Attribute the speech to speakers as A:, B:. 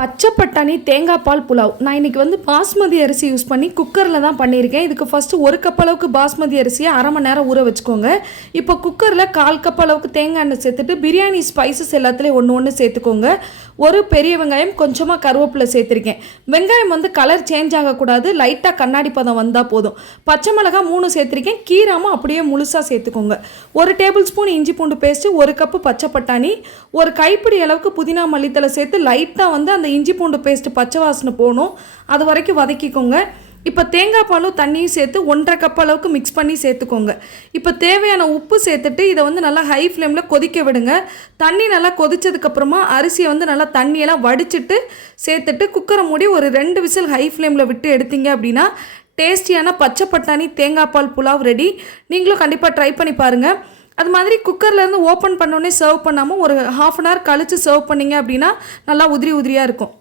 A: பச்சை பட்டாணி தேங்காய் பால் புலாவ். நான் இன்றைக்கி வந்து பாஸ்மதி அரிசி யூஸ் பண்ணி குக்கரில் தான் பண்ணியிருக்கேன். இதுக்கு ஃபஸ்ட்டு ஒரு கப் அளவுக்கு பாஸ்மதி அரிசியை அரை மணி நேரம் ஊற வச்சுக்கோங்க. இப்போ குக்கரில் கால் கப் அளவுக்கு தேங்காய் எண்ணெய் சேர்த்துட்டு பிரியாணி ஸ்பைசஸ் எல்லாத்துலேயும் ஒன்று ஒன்று சேர்த்துக்கோங்க. ஒரு பெரிய வெங்காயம் கொஞ்சமாக கருவேப்பிலை சேர்த்துருக்கேன். வெங்காயம் வந்து கலர் சேஞ்ச் ஆகக்கூடாது. லைட்டாக கண்ணாடி பதம் வந்தால் போதும். பச்சை மிளகாய் மூணு சேர்த்துருக்கேன். கீராமும் அப்படியே முழுசாக சேர்த்துக்கோங்க. ஒரு டேபிள் ஸ்பூன் இஞ்சி பூண்டு பேஸ்ட்டு ஒரு கப்பு பச்சை பட்டாணி ஒரு கைப்பிடி அளவுக்கு புதினா மல்லித்தலை சேர்த்து லைட்டாக வந்து அந்த இஞ்சி பூண்டு பேஸ்ட்டு பச்சை வாசனை போகணும். அது வரைக்கும் வதக்கிக்கோங்க. இப்போ தேங்காய் பாலும் தண்ணியும் சேர்த்து ஒன்றரை கப் அளவுக்கு மிக்ஸ் பண்ணி சேர்த்துக்கோங்க. இப்போ தேவையான உப்பு சேர்த்துட்டு இதை வந்து நல்லா ஹை ஃப்ளேமில் கொதிக்க விடுங்க. தண்ணி நல்லா கொதிச்சதுக்கப்புறமா அரிசியை வந்து நல்லா தண்ணியெல்லாம் வடிச்சிட்டு சேர்த்துட்டு குக்கரை மூடி ஒரு ரெண்டு விசில் ஹை ஃப்ளேமில் விட்டு எடுத்தீங்க அப்படின்னா டேஸ்டியான பச்சை பட்டாணி தேங்காய் பால் புலாவ் ரெடி நீங்களும் கண்டிப்பாக ட்ரை பண்ணி பாருங்கள் அது மாதிரி குக்கர்லேருந்து ஓப்பன் பண்ணோடனே சர்வ் பண்ணாமல் ஒரு ஹாஃப் அன் ஹவர் கழித்து சர்வ் பண்ணீங்க அப்படின்னா நல்லா உதிரி உதிரியாக இருக்கும்.